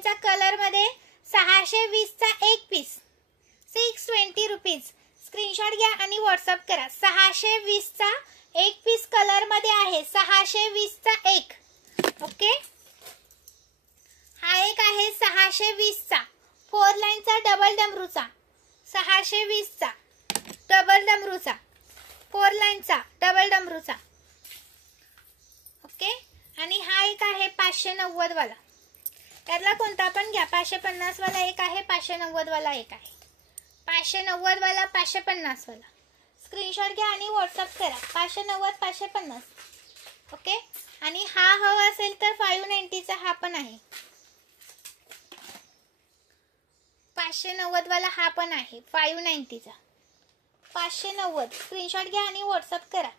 लाईनचा कलर मध्ये 620 चा एक पीस 620 रुपीज. स्क्रीनशॉट घ्या आणि व्हॉट्सअप करा. 620 चा एक पीस कलर मध्ये आहे. 620 चा एक. ओके, हा एक आहे 620 चा 4 लाईनचा डबल डमरूचा. 620 चा डबल डमरूचा 4 लाईनचा डबल डमरूचा. ओके, आणि हा एक आहे 590 वाला. त्यातला कोणता पण घ्या. 550 वाला एक आहे, 590 वाला एक आहे. 590 वाला, 550 वाला. स्क्रीनशॉट घ्या आणि व्हॉट्सअप करा. 590 550. ओके, आणि हा हवा असेल तर 590 चा हा पण आहे. 590 वाला हा पण आहे. 590 चा 590. स्क्रीनशॉट घ्या आणि व्हॉट्सअप करा.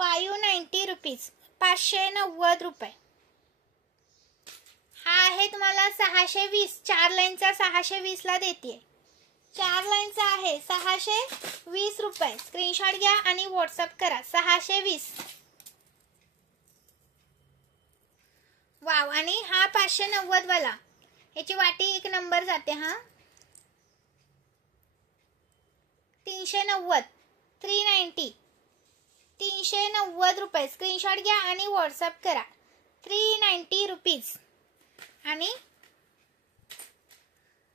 590 रुपीज. 590 रुपये. हा आहे तुम्हाला 620. 4 लाईनचा 620 ला देते. 4 लाईनचा आहे 620 रुपये. स्क्रीनशॉट घ्या आणि व्हॉट्सअप करा. 620. वाव, आणि हा 590 वाला. याची वाटी एक नंबर जाते. हा 390. 390. 390 रुपये. स्क्रीनशॉट घ्या आणि व्हॉट्सअप करा. 390 रुपीज. आणि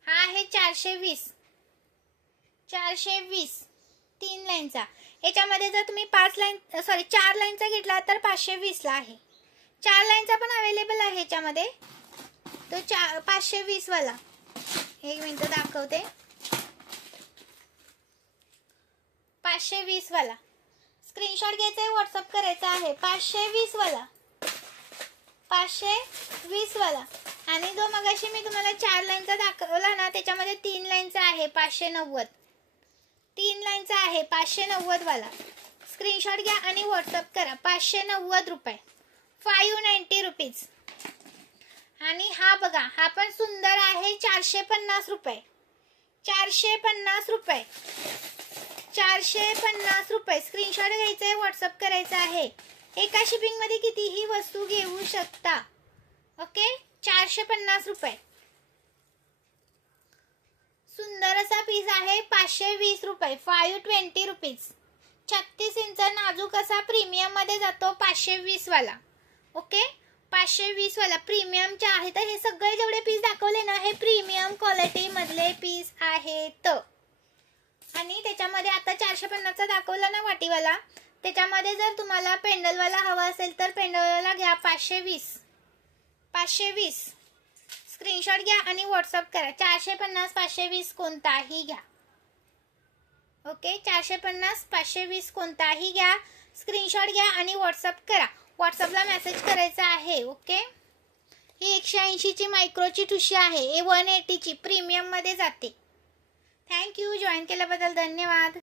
हा आहे 420. 420 3 लाईनचा. याच्यामध्ये जर तुम्ही 4 लाईनचा घेतला तर 520 ला आहे. 4 लाईनचा पण अवेलेबल आहे याच्यामध्ये. तो 520 वाला. एक मिनिट दाखवते. 520 वाला. स्क्रीनशॉट घ्यायचा आहे, व्हॉट्सअप करायचा आहे. 520 वाला. 520 वाला. आणि जो मगाशी मी तुम्हाला 4 लाईनचा दाखवला ना, त्याच्यामध्ये 3 लाईनचा आहे 590. 3 लाईनचा आहे 590 वाला. स्क्रीनशॉट घ्या आणि व्हॉट्सअप करा. 590 रुपये. 590 रुपीज. आणि हा बघा, हा पण सुंदर आहे. 450 रुपये. 450 रुपये. 450 रुपये. स्क्रीनशॉट घ्यायचा आहे, व्हॉट्सअप करायचा आहे. एका शिपिंग मध्ये कितीही वस्तू घेऊ शकता. ओके, 450 रुपये. सुंदर असा पीस आहे. 520 रुपये. 520 रुपीज. 36 इंच नाजूक असा प्रीमियम मध्ये जातो. 520 वाला. ओके, 520 वाला प्रीमियमचे आहे. तर हे सगळे जेवढे पीस दाखवले ना, हे प्रीमियम क्वालिटी मधले पीस आहेत. आणि त्याच्यामध्ये आता 450 चा दाखवला ना वाटीवाला, त्याच्यामध्ये जर तुम्हाला पेंडलवाला हवा असेल तर पेंडलवाला घ्या. 520. 520. स्क्रीनशॉट घ्या आणि व्हॉट्सअप करा. 450 520 कोणताही घ्या. ओके, 450 520 कोणताही घ्या. स्क्रीनशॉट घ्या आणि व्हॉट्सअप करा. व्हॉट्सअपला मेसेज करायचा आहे. ओके, ही 180 ची मायक्रोची ठुशी आहे. हे 180 ची प्रीमियम मध्ये जाते. थँक्यू. जॉईन केल्याबद्दल धन्यवाद.